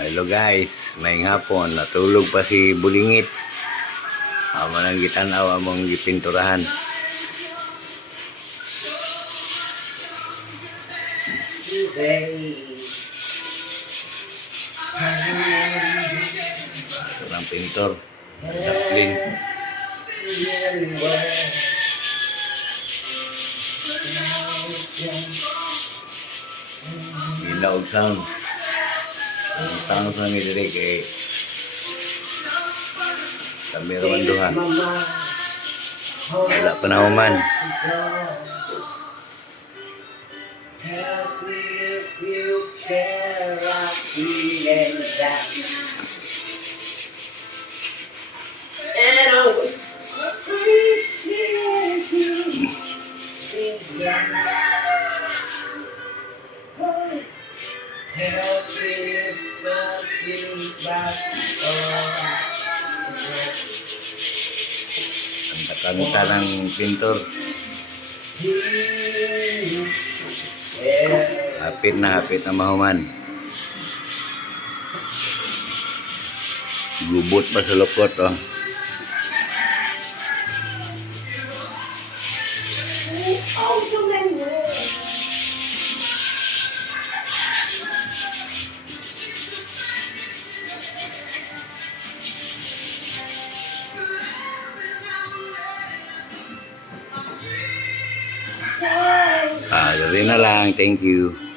Hello guys, may hapon natulog pa si Bulingit. Manang gitanaw among gipinturahan. Ang pintor, Jacqueline. Ginaog sound. Ang sound sa ni dire kay kami raman duha. Wala pa na human. Ang kanta ng pintor. Hapit na mahuman. Gubot pa sa lukot, oh. Gawin na lang. Thank you.